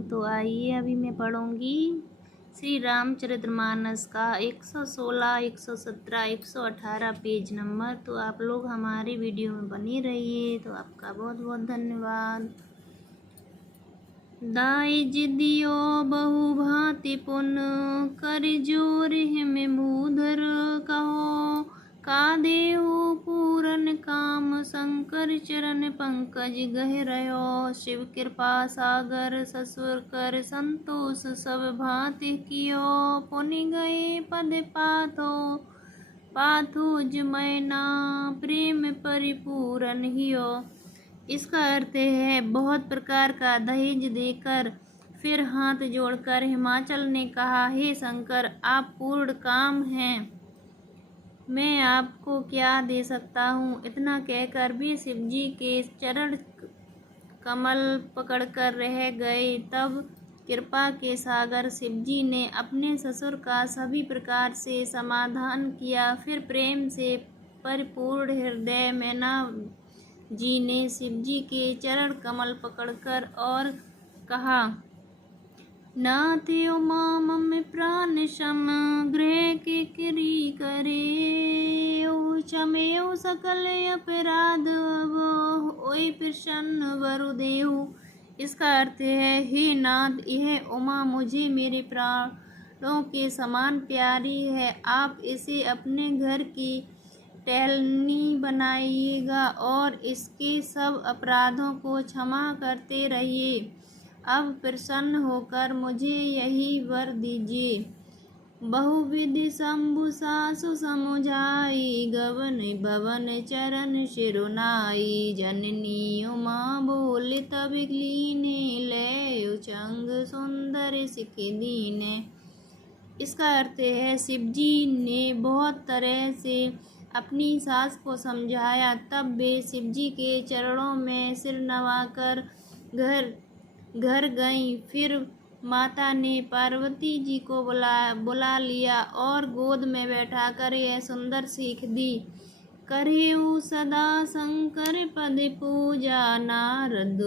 तो आइए अभी मैं पढ़ूंगी श्री रामचरितमानस का 116, 117, 118 पेज नंबर। तो आप लोग हमारी वीडियो में बने रहिए। तो आपका बहुत बहुत धन्यवाद। दाइज दियो बहु भांति पुन कर जोर हिम भूधर कहो का देहु पूरन काम शंकर चरण पंकज गह रहो शिव कृपा सागर ससुर कर संतोष सब भांति कियो पुनि गए पद पाथो मैना प्रेम परिपूरन हियो। इसका अर्थ है बहुत प्रकार का दहेज देकर फिर हाथ जोड़कर हिमाचल ने कहा, हे शंकर, आप पूर्ण काम हैं, मैं आपको क्या दे सकता हूँ। इतना कहकर भी शिवजी के चरण कमल पकड़कर रह गए। तब कृपा के सागर शिवजी ने अपने ससुर का सभी प्रकार से समाधान किया। फिर प्रेम से परिपूर्ण हृदय मैना जी ने शिवजी के चरण कमल पकड़कर और कहा, नाथ उमा मम प्राण सम गृह के किरी करे क्षमेव सकल अपराध ओई प्रसन्न वरुदेहु। इसका अर्थ है, हे नाथ, यह उमा मुझे मेरे प्राणों के समान प्यारी है। आप इसे अपने घर की टहलनी बनाइएगा और इसके सब अपराधों को क्षमा करते रहिए। अब प्रसन्न होकर मुझे यही वर दीजिए। बहुविधि शंभु सासु समुझाई गवन भवन चरण शिरोनाई जननी उमा बोले तब लीने ले उचंग सुंदर सिख दीने। इसका अर्थ है, शिवजी ने बहुत तरह से अपनी सास को समझाया। तब वे शिवजी के चरणों में सिर नवाकर घर गईं। फिर माता ने पार्वती जी को बुला लिया और गोद में बैठाकर यह सुंदर सीख दी, करेऊ सदा शंकर पद पूजा नारद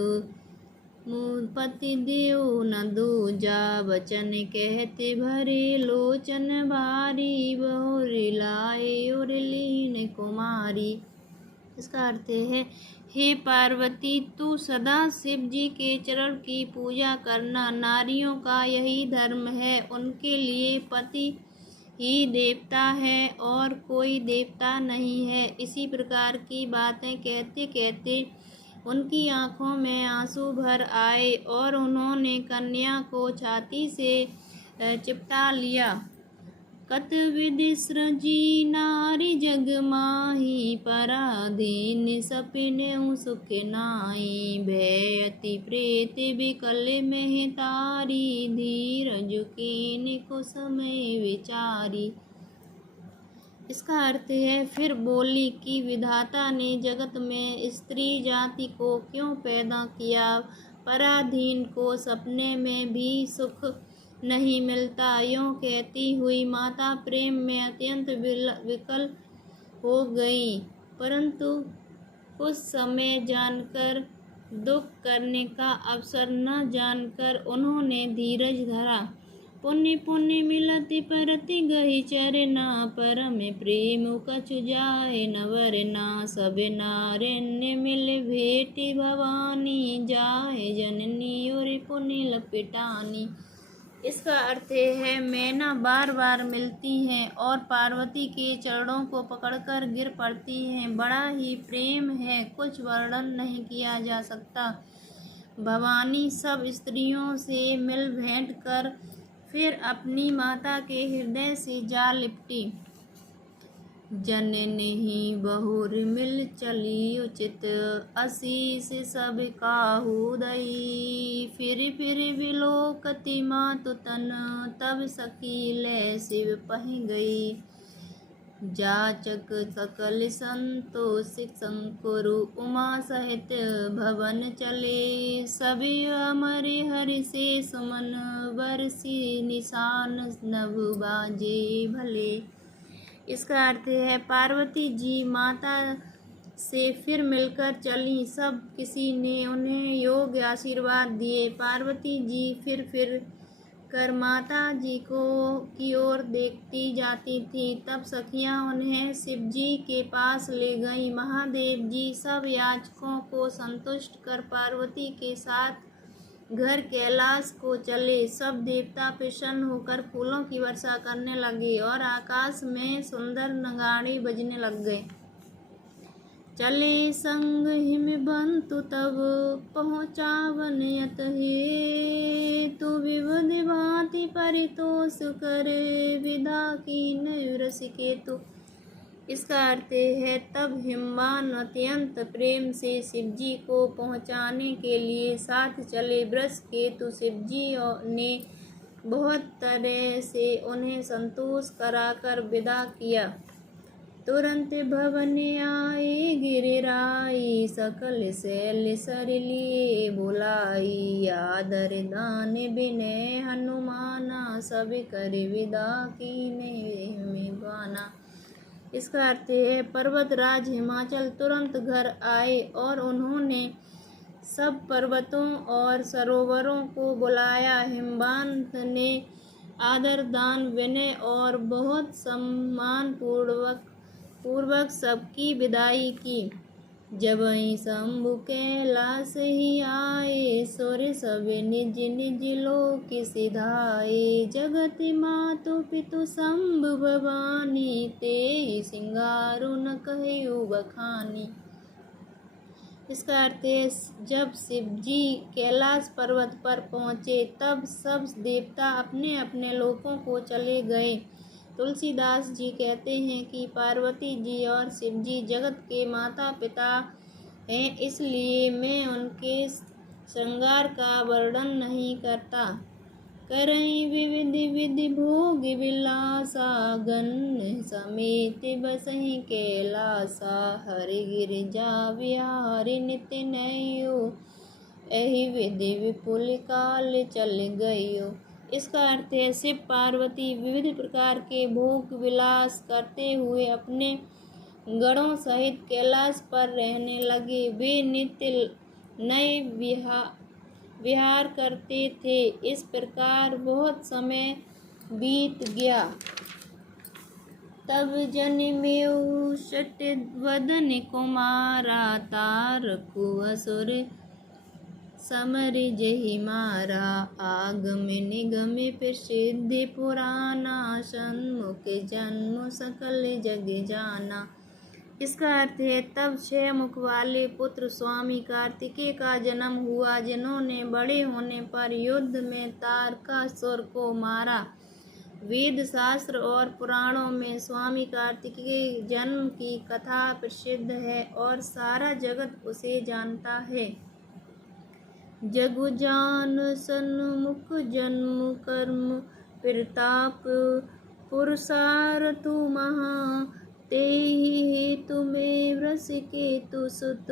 पति देव न दूजा वचन कहते भरे लोचन भारी बहुरी लाए और लीन कुमारी। इसका अर्थ है, हे पार्वती, तू सदा शिव जी के चरण की पूजा करना। नारियों का यही धर्म है। उनके लिए पति ही देवता है और कोई देवता नहीं है। इसी प्रकार की बातें कहते कहते उनकी आँखों में आंसू भर आए और उन्होंने कन्या को छाती से चिपटा लिया। कत विधि सृजी नारी जग माही पराधीन सपने सुख नाई भय अति प्रेत विकल में तारी धीरज कीन को समय विचारी। इसका अर्थ है, फिर बोली कि विधाता ने जगत में स्त्री जाति को क्यों पैदा किया। पराधीन को सपने में भी सुख नहीं मिलता। यूँ कहती हुई माता प्रेम में अत्यंत विकल हो गई, परंतु कुछ समय जानकर दुख करने का अवसर न जानकर उन्होंने धीरज धरा। पुण्य पुण्य मिलति परति गही चरना परम प्रेम कछु जाए नवर ना सब नारण्य मिल भेटी भवानी जाए जननी और पुण्य लपिटानी। इसका अर्थ है, मैना बार बार मिलती हैं और पार्वती के चरणों को पकड़कर गिर पड़ती हैं। बड़ा ही प्रेम है, कुछ वर्णन नहीं किया जा सकता। भवानी सब स्त्रियों से मिल भेंट कर फिर अपनी माता के हृदय से जा लिपटी। जननी बहुर मिल चली उचित आशीष सब काहू दई फिर विलोकति मातु तन तब सखी ले शिव पहि गई। जाचक सकल संतोषिक शंकुरु उमा सहित भवन चले सभी अमर हरि से सुमन बरसी निशान नभ बाजे भले। इसका अर्थ है, पार्वती जी माता से फिर मिलकर चलीं। सब किसी ने उन्हें योग्य आशीर्वाद दिए। पार्वती जी फिर कर माता जी को की ओर देखती जाती थी। तब सखियां उन्हें शिव जी के पास ले गईं। महादेव जी सब याचकों को संतुष्ट कर पार्वती के साथ घर कैलाश को चले। सब देवता प्रसन्न होकर फूलों की वर्षा करने लगे और आकाश में सुंदर नगाड़े बजने लग गए। चले संग हिमबंतु तब पहुँचा वन यत हेतु विविध भांति परितोष करे विदा कीन रसिकेतु। इसका अर्थ है तब हिमवान अत्यंत प्रेम से शिवजी को पहुँचाने के लिए साथ चले। वृषकेतु शिवजी ने बहुत तरह से उन्हें संतोष कराकर विदा किया। तुरंत भवन आए गिरिराई सकल शैल सर लिए बुलाई। आदर दान विनय हनुमाना सब कर विदा कीने में बाना। इसका अर्थ है पर्वत राज हिमाचल तुरंत घर आए और उन्होंने सब पर्वतों और सरोवरों को बुलाया। हिमवंत ने आदर दान विनय और बहुत सम्मान पूर्वक सबकी विदाई की। जब शंभु कैलाश ही आए सुर सब निज निज लोक सिधाए। जगत मातु पितु शंभु भवानी ते सिंगारु न कहु बखानी। इसका अर्थ है जब शिवजी कैलाश पर्वत पर पहुँचे तब सब देवता अपने अपने लोकों को चले गए। तुलसीदास जी कहते हैं कि पार्वती जी और शिवजी जगत के माता पिता हैं, इसलिए मैं उनके श्रृंगार का वर्णन नहीं करता। करई विविधि विधि भोग विलासा गण समेत बसहि कैलासा। हरि गिरिजा विहारी नित्य नयो एहि विधि विपुल काल चल गयो। इसका अर्थ है शिव पार्वती विविध प्रकार के भोग विलास करते हुए अपने गणों सहित कैलाश पर रहने लगे। वे नित्य नए विहार करते थे। इस प्रकार बहुत समय बीत गया। तब जन्मेऊ षट्वदन कुमारा तारकु असुर समर जहि मारा। आगम निगम प्रसिद्ध पुराना सन्मुख जन्म सकल जग जाना। इसका अर्थ है तब 6 मुख वाले पुत्र स्वामी कार्तिकेय का जन्म हुआ, जिन्होंने बड़े होने पर युद्ध में तारकासुर को मारा। वेद शास्त्र और पुराणों में स्वामी कार्तिकेय जन्म की कथा प्रसिद्ध है और सारा जगत उसे जानता है। जगु जान सन्मुख जन्म कर्म प्रताप पुरुषार्थु महा। तेहि हेतु में वृषकेतु सुत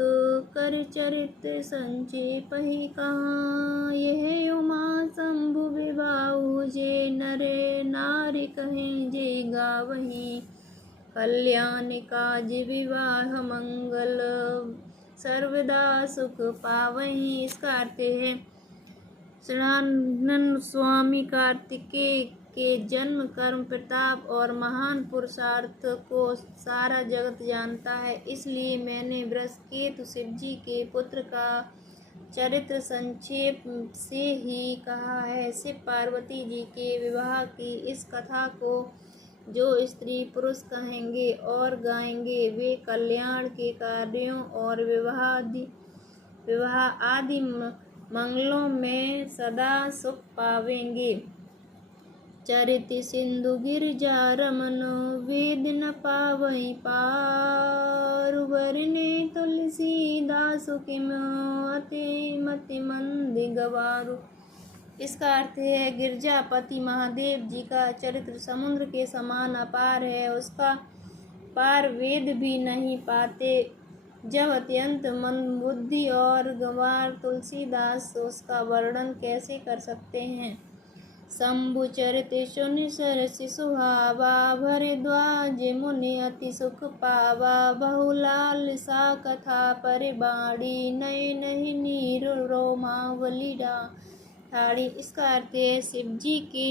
कर चरित्र संक्षेपहि कहा। यह उमा शंभु विवाहु जे नरे नारी कहें जे गावहीं। कल्याण काज विवाह मंगल सर्वदा सुख पावहीं। इसका अर्थ है सदानंद स्वामी कार्तिकेय के जन्म कर्म प्रताप और महान पुरुषार्थ को सारा जगत जानता है, इसलिए मैंने वृषकेतु शिवजी के पुत्र का चरित्र संक्षेप से ही कहा है। शिव पार्वती जी के विवाह की इस कथा को जो स्त्री पुरुष कहेंगे और गाएंगे वे कल्याण के कार्यों और विवाह आदि मंगलों में सदा सुख पावेंगे। चरित सिंधु गिरिजा रमन वेद न पावहि पार। वरने तुलसीदासु किम अति मति मंद गवारु। इसका अर्थ है गिरजापति महादेव जी का चरित्र समुद्र के समान अपार है, उसका पार वेद भी नहीं पाते। जब अत्यंत मंदबुद्धि और गंवार तुलसीदास उसका वर्णन कैसे कर सकते हैं। शंभु चरित सुनि सरसि सुहावा, भरद्वाज मुनि अति सुख पावा। बहुलाल सा कथा परिबाणी, नए नहीं नीर रोमावली ठाड़ी। इसका अर्थ है शिव जी की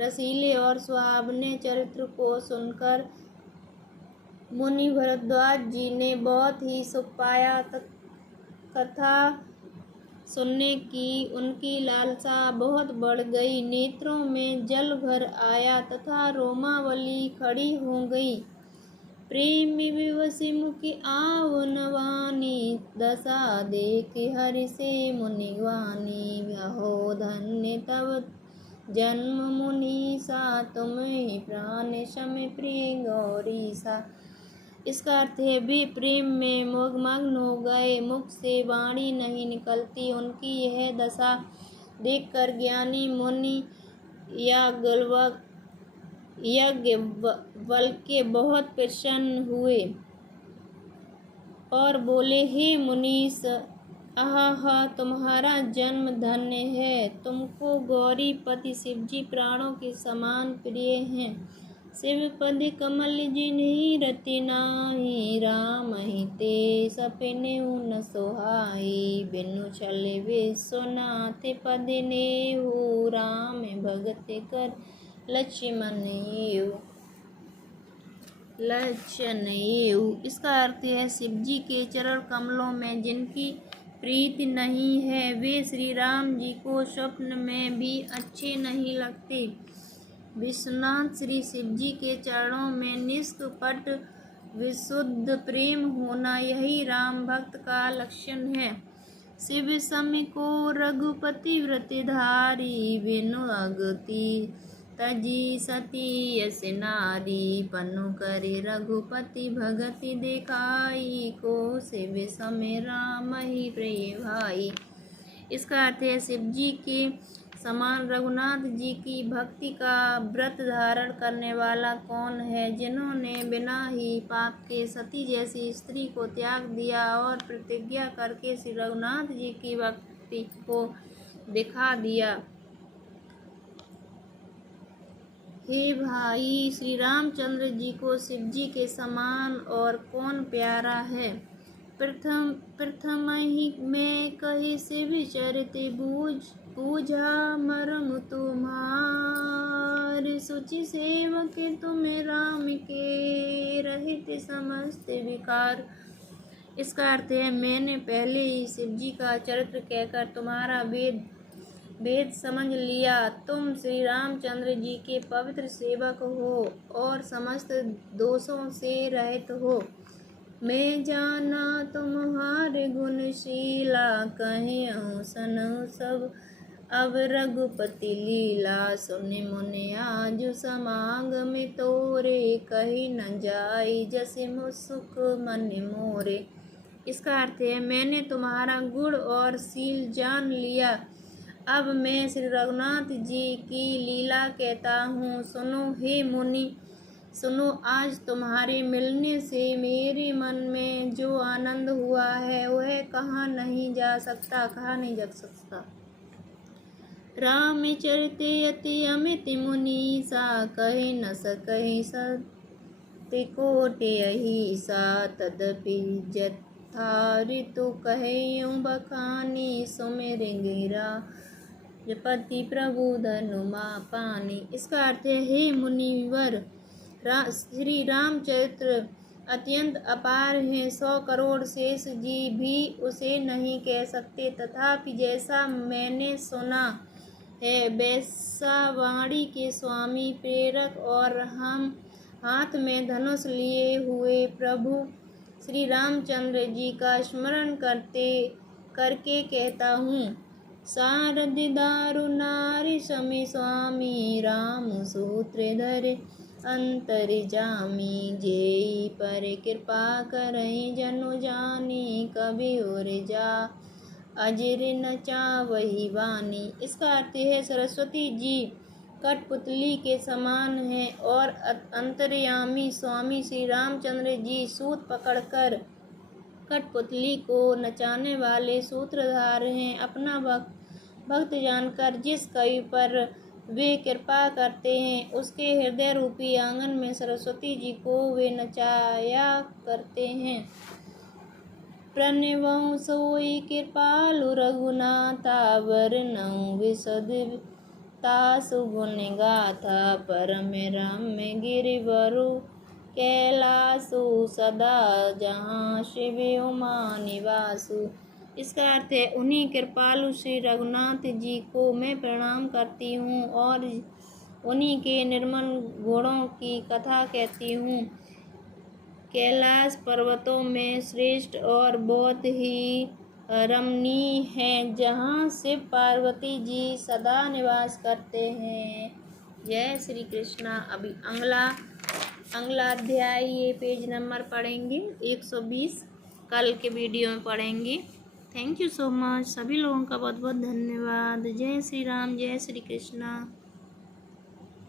रसीले और सुहावने चरित्र को सुनकर मुनि भरद्वाज जी ने बहुत ही सुख पाया। कथा सुनने की उनकी लालसा बहुत बढ़ गई, नेत्रों में जल भर आया तथा रोमावली खड़ी हो गई। प्रेम विवशी मुखि आवन वाणी, दशा देख हरि से मुनि वाणी। हो धन्य तब जन्म मुनीसा, तुम्हें प्राण सम प्रिय गौरीसा। इसका अर्थ है वे प्रेम में मग्न हो गए, मुख से वाणी नहीं निकलती। उनकी यह दशा देखकर ज्ञानी मुनि याज्ञवल्क्य बहुत प्रसन्न हुए और बोले, हे मुनीश, आहा तुम्हारा जन्म धन्य है। तुमको गौरी पति शिवजी प्राणों के समान प्रिय हैं। शिव पद कमल जिन्हि रति नाही, राम ही ते सपने न सोहाई। बिनु छल विश्वनाथ पद नेहु, राम भगत कर लक्षण एऊ। इसका अर्थ है शिव जी के चरण कमलों में जिनकी प्रीति नहीं है, वे श्री राम जी को स्वप्न में भी अच्छे नहीं लगते। विश्वनाथ श्री शिव जी के चरणों में निष्कपट विशुद्ध प्रेम होना, यही राम भक्त का लक्षण है। शिव सम को रघुपति व्रत धारी, बिनु अगति तजी सती यस नारी। पनु करे रघुपति भगति देखाई, को शिव सम राम ही प्रिय भाई। इसका अर्थ है शिव जी के समान रघुनाथ जी की भक्ति का व्रत धारण करने वाला कौन है। जिन्होंने बिना ही पाप के सती जैसी स्त्री को त्याग दिया और प्रतिज्ञा करके श्री रघुनाथ जी की भक्ति को दिखा दिया। हे भाई, श्री रामचंद्र जी को शिव जी के समान और कौन प्यारा है। प्रथम ही मैं कही शिव चरित पूजा मरम तुम्हार। सुचि सेवक तुम राम के, रहित समस्त विकार। इसका अर्थ है मैंने पहले ही शिव जी का चरित्र कहकर तुम्हारा भेद समझ लिया। तुम श्री रामचंद्र जी के पवित्र सेवक हो और समस्त दोषों से रहित हो। मैं जाना तुम्हारे गुणशीला, कहीं सनु सब अब रघुपति लीला। सुनि मुनि आज समागम तोरे, कही न जाई जैसे मुसुक मन मोरे। इसका अर्थ है मैंने तुम्हारा गुण और शील जान लिया। अब मैं श्री रघुनाथ जी की लीला कहता हूँ। सुनो हे मुनि, सुनो, आज तुम्हारे मिलने से मेरे मन में जो आनंद हुआ है वह कहा नहीं जा सकता। राम चरिते अति अमित मुनीसा, कही न सकहि सत्य कोटि अहिसा। तदपि जथा ऋतु कहे बखानी, सुमिर गिरा पति प्रभु धनुमा पानी। इसका अर्थ है हे मुनिवर, श्री रामचरित्र अत्यंत अपार है। 100 करोड़ शेष जी भी उसे नहीं कह सकते। तथापि जैसा मैंने सुना है वैसा वाणी के स्वामी, प्रेरक और हम हाथ में धनुष लिए हुए प्रभु श्री रामचंद्र जी का स्मरण करके कहता हूँ। सारथि दारु नारी समी स्वामी, राम सूत्रधर अंतर्जामी। जेई पर कृपा करई जनु जानी, कभी और जा अजर न चावही वाणी। इसका अर्थ है सरस्वती जी कठपुतली के समान है और अंतर्यामी स्वामी श्री रामचंद्र जी सूत पकड़कर कठपुतली को नचाने वाले सूत्रधार हैं। अपना भक्त जानकर जिस कवि पर वे कृपा करते हैं। उसके हृदय रूपी आंगन में सरस्वती जी को वे नचाया करते हैं। प्रणवं सोई कृपालु रघुनाथा वरनौ विशद तासु गुण गाथा परम रम्य गिरिवरु कैलासु सदा जहाँ शिव उमा निवासु। इसका अर्थ है उन्हीं कृपालु श्री रघुनाथ जी को मैं प्रणाम करती हूँ और उन्हीं के निर्मल गुणों की कथा कहती हूँ। कैलाश पर्वतों में श्रेष्ठ और बहुत ही रमणीय है, जहाँ शिव पार्वती जी सदा निवास करते हैं। जय श्री कृष्णा। अभी अगला अध्याय ये पेज नंबर पढ़ेंगे 120, कल के वीडियो में पढ़ेंगे। Thank you so much. सभी लोगों का बहुत बहुत धन्यवाद। जय श्री राम, जय श्री कृष्णा।